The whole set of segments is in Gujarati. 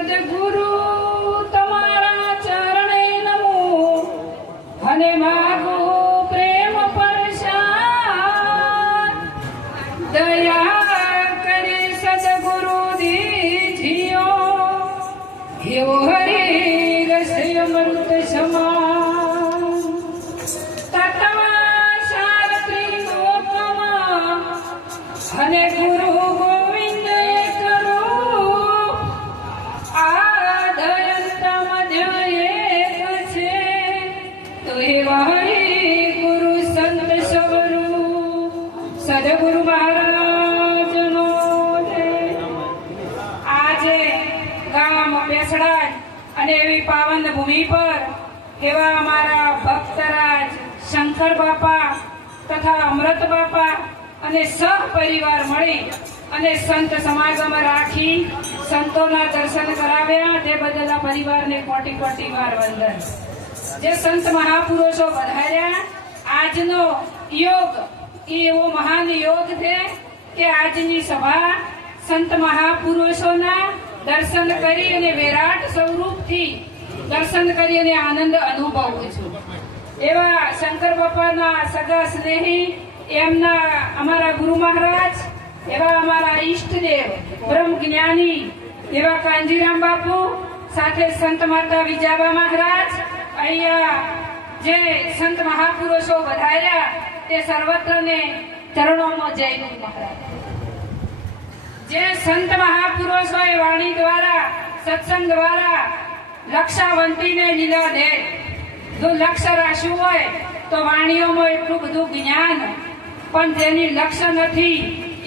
સદગુરુ તમારા ચરણે નમો અને માગો પ્રેમ પરસાદ દયા કરી સદગુરુ દીજીઓ એવો હરિ રસ અમૃત સમાન તત્વા સારથી લોકમાં અને ગુરુ ગોવિંદ કરો આદયંત મધ્ય એક છે તો એવા હરિ ગુરુ સંત સ્વરૂપ સદગુરુ મહારાજનો જય। આજે ગામ બેસડા અને એવી પાવન ભૂમિ પર એવા અમારા ભક્તરાજ શંકર બાપા તથા અમૃત બાપા અને સહપરિવાર મળી અને સંત સમાગમ રાખી સંતોના દર્શન કરાવ્યા તે બદલ આ પરિવારને કોટી કોટી વાર વંદન। જે સંત મહાપુરુષો વધાર્યા આજનો યોગ એ એવો મહાન યોગ છે કે આજની સભા સંત મહાપુરુષોના દર્શન કરી અને વિરાટ સ્વરૂપથી દર્શન કરી અને આનંદ અનુભવું છું। એવા શંકર બાપાના સગા સ્નેહી એમના અમારા ગુરુ મહારાજ એવા અમારા ઈષ્ટદેવ બ્રહ્મ જ્ઞાની એવા કાંજીરામ બાપુ સાથે સંત માતા વિજાબા મહારાજ અહીંયા જે સંત મહાપુરુષો વધાર્યા તે સર્વત્રને ચરણોમાં જયનું મહારાજ। જે સંત મહાપુરુષોએ વાણી દ્વારા સત્સંગ દ્વારા લક્ષાવંતીને લીલા દે જો લક્ષ્ય રાખ્યું હોય તો વાણીઓમાં એટલું બધું જ્ઞાન પણ જેની લક્ષ્ય નથી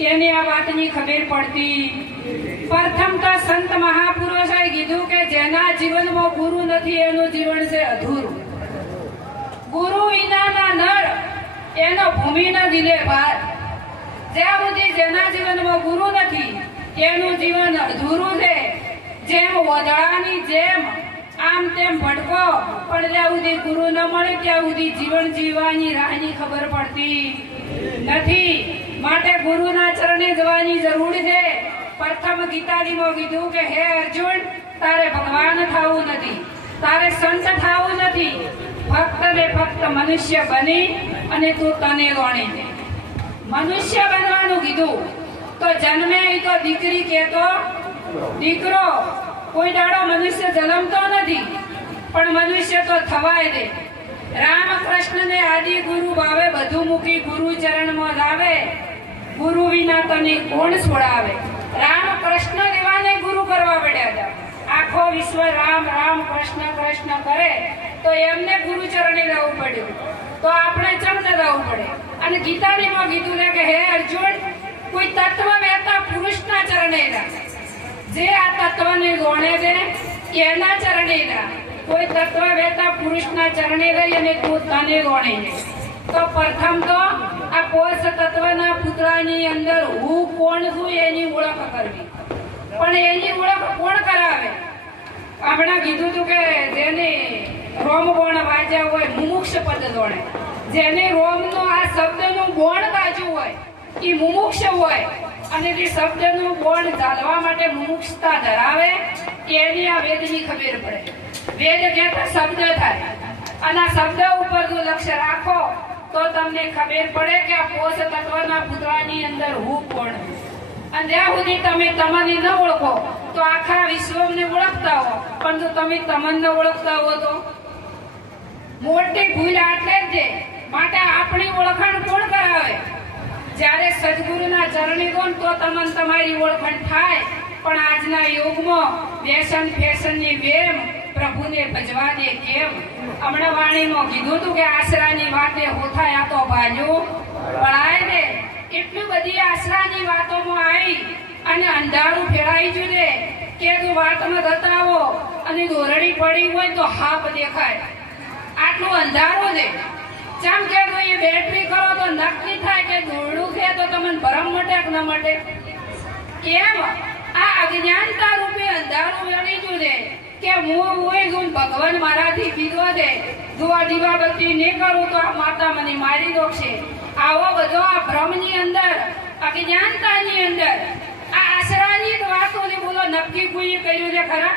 એને આ વાતની ખબર પડતી। પ્રથમ તો સંત મહાપુરુષોએ કીધું કે જેના જીવનમાં ગુરુ નથી એનું જીવન છે અધૂરું। ગુરુ વિનાના નર એનો ભૂમિના દિલે ભાર। જ્યાં સુધી જેના જીવનમાં ગુરુ નથી એનું જીવન અધૂરું છે। જેમ વદળાની જેમ આમ તેમ ભટકો પણ જ્યાં સુધી ગુરુ ન મળે ત્યાં સુધી જીવન જીવવાની રાહની ખબર પડતી નથી। માટે ગુરુના ચરણે જવાની જરૂર છે। પ્રથમ ગીતાજીમાં કીધું કે હે અર્જુન તારે ભગવાન થવું નથી તારે સંત થવું નથી ફક્ત ને ફક્ત મનુષ્ય બની અને તું તને ગણી મનુષ્ય બનવાનું કીધું તો જન્મે તો દીકરી કેતો દીકરો કોઈ દાડો મનુષ્ય જન્મતો નથી પણ મનુષ્ય તો થવાય દે। રામકૃષ્ણને આદિ ગુરુ ભાવે બધું મૂકી ગુરુ ચરણમાં લાવે ગુરુ વિના તને કોણ છોડાવે। રામકૃષ્ણ દેવાને ગુરુ કરવા પડ્યા હતા। આખો વિશ્વ રામ રામ કૃષ્ણ કૃષ્ણ કરે તો એમને ગુરુ ચરણે રહેવું પડ્યું તો આપણે ચમને રહેવું પડે। અને ગીતાજીમાં કીધું ને કે હે અર્જુન કોઈ તત્વ વેતા પુરુષના ચરણે રાખ જે આ તત્વને ગોણે છે એના ચરણે રાખ કોઈ તત્વ વેતા પુરુષના ચરણે રહી અને તું તને ગોણે તો પ્રથમ તો આ કોષ તત્વના પુતળાની અંદર હું કોણ છું એની ઓળખ કરવી પણ એની ઓળખ કોણ કરાવે। આપણે કીધું હતું કે જેને રોમ બોણ વાંચ્યા હોય મુમુક્ષ પદ દોડે જેને રોમનો આ શબ્દનું બોણ વાંચ્યું હોય એ મુમુક્ષ હોય અને જે શબ્દનું બોણ ચાલવા માટે મુમુક્ષતા ધરાવે એની આ વેદની ખબર પડે। વેદ કહેતા શબ્દ થાય અને આ શબ્દ ઉપર જો લક્ષ્ય રાખો તો તમને ખબર પડે કે આ કોષ તત્વના પુતળાની અંદર હું કોણ અને જ્યાં સુધી તમે તમને ન ઓળખો તો આખા વિશ્વને ઓળખતા હો પણ જો તમે તમને ઓળખતા હો તો મોટી ભૂલ આટલે જ છે। માટે આપણી ઓળખાણ કોણ કરાવે જ્યારે સદગુરુના ચરણે ગો તો તમને તમારી ઓળખાણ થાય પણ આજના યુગમાં ફેશન ફેશનની વેમ પ્રભુને ભજવા દે કેમ। હમણાં વાણીમાં કીધું હતું કે આશરાની વાતે હોથાય આ તો ભાજ્યું પડાય દે એટલી બધી આશરાની વાતોમાં આવી અને અંધારું ફેરાઈ જુદે કે જો વાતમાં રતાવો અને દોરડી પડી હોય તો હાપ દેખાય આટલું અંધારું છે। જેમ કે એ બેટરી કરો તો નક્કી થાય કે દોરડું છે તો તમને ભરમ મટે કે ન મટે કેમ આ અજ્ઞાનતા રૂપે અંધારું વળી જુદે કે હું હોય છું ભગવાન મારાથી કીધો છે દુઆ દીવાબત્તી નહીં કરું તો આ માતા મને મારી દોશે। આવો બધો આ ભ્રમની અંદર અજ્ઞાનતાની અંદર આ આશરાની વાતોને બોલો નક્કી કોઈએ કર્યું છે ખરા?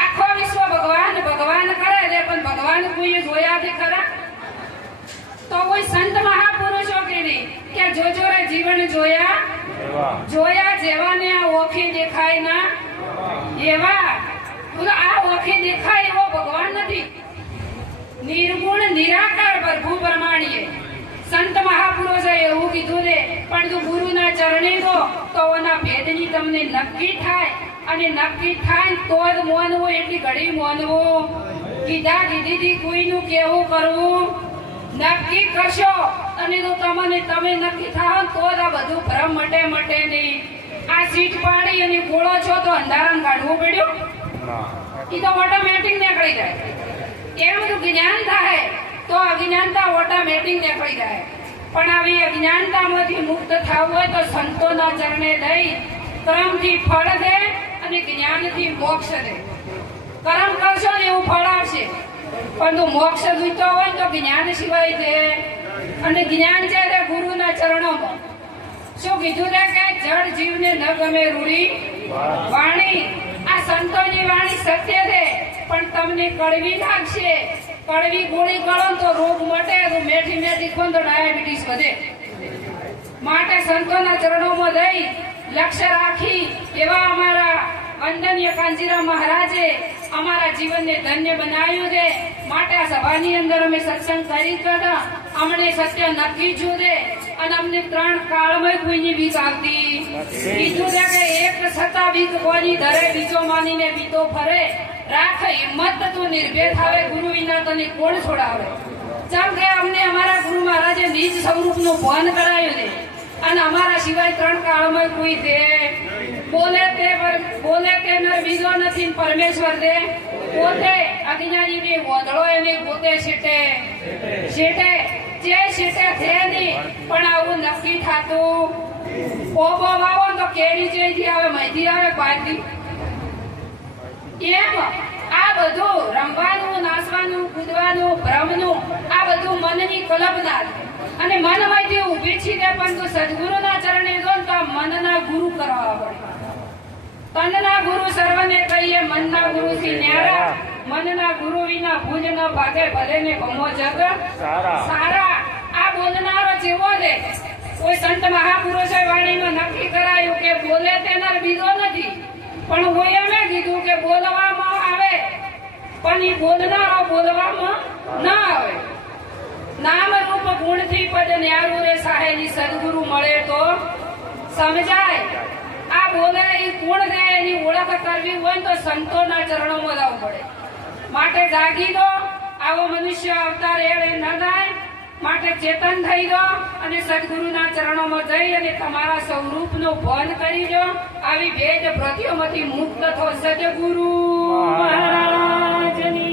આખો વિશ્વ ભગવાન ભગવાન કરે છે, પણ ભગવાન કોઈએ જોયા છે ખરા? તો કોઈ સંત મહાપુરુષો કે નહીં કે જોજો રે જીવન જોયા જેવાને આ ઓખી દેખાય ના એવા. આ ઓખી દેખાય એવો ભગવાન નથી. નિર્ગુણ નિરાકાર પ્રભુ પ્રમાણીએ સંત મહાપુરુષે એવું કીધું છે. પણ તું ગુરુના ચરણે ગો તો એના ભેદની તમને નક્કી થાય, અને નક્કી થાય તો જ મોનવું, એટલી ઘડી મોનવું. કીધા કીધીથી કોઈનું કેવું કરવું નક્કી કરશો, અને તો તમે નક્કી થાવ તો જ આ બધું ભ્રમ મટે નહીં. આ સીટ પાડી અને ગોળો છો તો અંધારામાં કાઢવું પડ્યું? એ તો ઓટોમેટિક નીકળી જાય. એમ બધું જ્ઞાન થાય તો અજ્ઞાનતા ઓટોમેટિક નીકળી જાય. પણ આવી અજ્ઞાનતામાંથી મુક્ત થવું હોય તો સંતોના ચરણે લઈ કર્મથી ફળ દે અને જ્ઞાનથી મોક્ષ દે. કર્મ કરશો ને એવું ફળ આવશે, પરંતુ મોક્ષ જોઈતો હોય તો જ્ઞાન સિવાય દે. અને જ્ઞાન છે તે ગુરુના ચરણોમાં. શું કીધું છે કે જળ જીવને ન ગમે રૂડી વાણી. આ સંતોની વાણી સત્ય છે, પણ તમને કડવી લાગશે. કડવી ગોળી ગળો તો રોગ મટે, તો મેઠી મેઠી ખો તો ડાયાબિટીસ વધે. માટે સંતોના ચરણોમાં જઈ લક્ષ્ય રાખી એવા અમારા વંદનીય કાંજીરામ મહારાજે અમારા જીવનને ધન્ય બનાવ્યું છે. માટે આ સભાની અંદર અમે સત્સંગ કરી હતા. અમને સત્ય નક્કી છું છે, અને અમને 3 કાળમાં કોઈની બીક આવતી કીધું છે કે એક છતાં બીક કોની ધરે, બીજો માનીને બીતો ફરે. રાખ હિંમત તું નિર્ભય થાવે, ગુરુ વિના તને કોણ છોડાવે. જેમ કે અમને અમારા ગુરુ મહારાજે નિજ સ્વરૂપનું ભાન કરાયું છે, અને અમારા સિવાય 3 કાળમાં કોઈ છે બોલે તે નર બીજો નથી. પરમેશ્વર દે પોતે અજ્ઞાની વોદળો એને પોતે શેટે જે શેટે છે નહીં. પણ આવું નક્કી થાતું ઓબો વાવો તો કેરી જેથી આવે, મૈથી આવે પારથી. એમ આ બધું રમવાનું, નાચવાનું, કૂદવાનું, ભ્રમનું આ બધું મનની કલ્પના. અને મનમાંથી ઊભી છીએ, પણ તું સદગુરુના ચરણે જો તો મનના ગુરુ કરવા પડે. તનના ગુરુ સર્વને કહીએ, મનના ગુરુથી ન્યારા. મનના ગુરુ વિના ભુજ ન ભાગે, ભલે ને ભમો જગ સારા. આ બોલનારો જેવો છે. કોઈ સંત મહાપુરુષે વાણીમાં નક્કી કરાયું કે બોલે તેનાર બીજો નથી, પણ હું એમ કીધું કે બોલવામાં આવે, પણ એ બોલનારો બોલવામાં ના આવે. નામ રૂપ ગુણથી પદ ન્યારું રે સાહેલી, સદગુરુ મળે તો સમજાય. આ બોલે એ ગુણ છે, એની ઓળખ કરવી હોય તો સંતોના ચરણોમાં જવું પડે. માટે જાગી દો, આવો મનુષ્ય અવતાર એળે ન થાય. માટે ચેતન થઈ દો અને સદગુરુના ચરણોમાં જઈ અને તમારા સ્વરૂપનું ભાન કરી દો. આવી ભેદ પ્રતિઓમાંથી મુક્ત થો. સદગુરુ મહારાજની